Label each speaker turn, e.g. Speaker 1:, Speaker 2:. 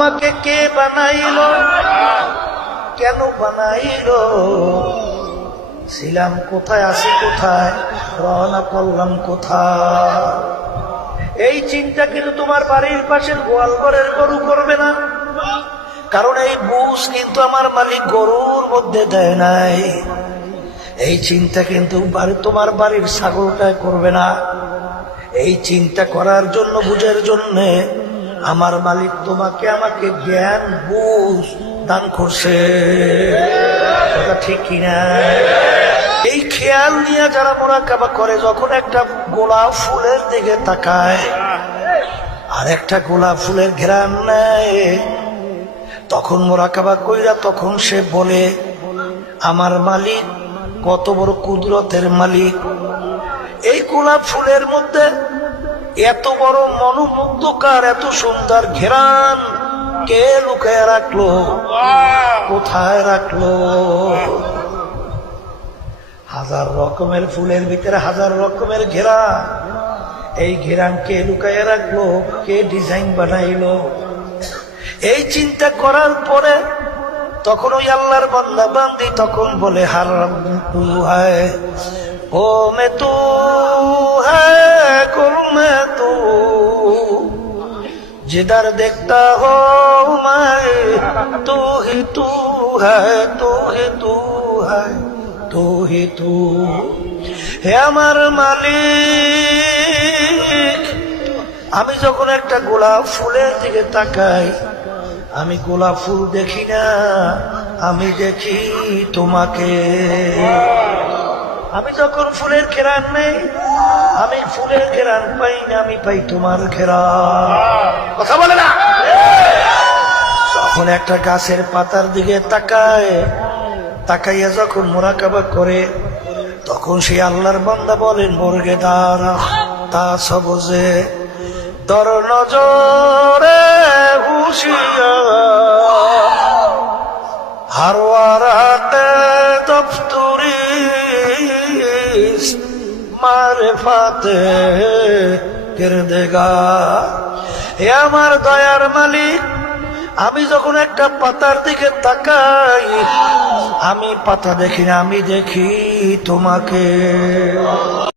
Speaker 1: আমাকে কে বানাইল? কেন বানাইল? ছিলাম কোথায়? আছি কোথায়? রওনা করলাম কোথায়? এই চিন্তা কিন্তু তোমার বাড়ির পাশের গোয়াল ঘরের গরু করবে না। কারণ এই বুঝ কিন্তু আমার মালিক গরুর মধ্যে দেয় নাই। এই চিন্তা কিন্তু তোমার বাড়ির ছাগলটায় করবে না। এই চিন্তা করার জন্য, বুঝের জন্য আমার মালিক তোমাকে আমাকে জ্ঞান, বুঝ দান করছে। ঠিক কিনা? এই খেয়াল নিয়ে যারা মোরাকাবা করে, যখন একটা গোলাপ ফুলের দিকে তাকায়, আর একটা গোলাপ ফুলের ঘেরান নেয়, তখন মোরাকাবা কইরা তখন সে বলে, আমার মালিক, কত বড় কুদরতের মালিক। এই গোলাপ ফুলের মধ্যে এত বড় মনোমুগ্ধকার, এত সুন্দর ঘেরান কে লুকায় রাখল? কোথায় রাখল? হাজার রকমের ফুলের ভিতরে হাজার রকমের ঘেরা। এই ঘেরান কে লুকায় রাখল? কে ডিজাইন বানাইলো? এই চিন্তা করার পরে তখন ওই আল্লাহর বান্দা বান্দি তখন বলে হায়, ও মে তু जिधर देखता हो मैं तू ही तू है तू ही तू है तू ही तू হে আমার মালিক আমি যখন একটা গোলাপ ফুলের দিকে তাকাই আমি গোলাপ ফুল দেখি না আমি দেখি তোমাকে আমি যখন ফুলের খেরান নেই আমি ফুলের খেরান পাই না, আমি পাই তোমার খেরান কথা বলে না? তখন একটা গাছের পাতার দিকে তাকায়, তাকাইয়া যখন মোরাকাবা করে, তখন সে আল্লাহর বান্দা বলেন, মুরগে দাঁড়া, তা সবজে দর নজরে হারোয়ার হাতে দফতরি মারে ফাতে দেগা হে আমার দয়ার মালিক, আমি যখন একটা পাতার দিকে তাকাই, আমি পাতা দেখি না, আমি দেখি তোমাকে।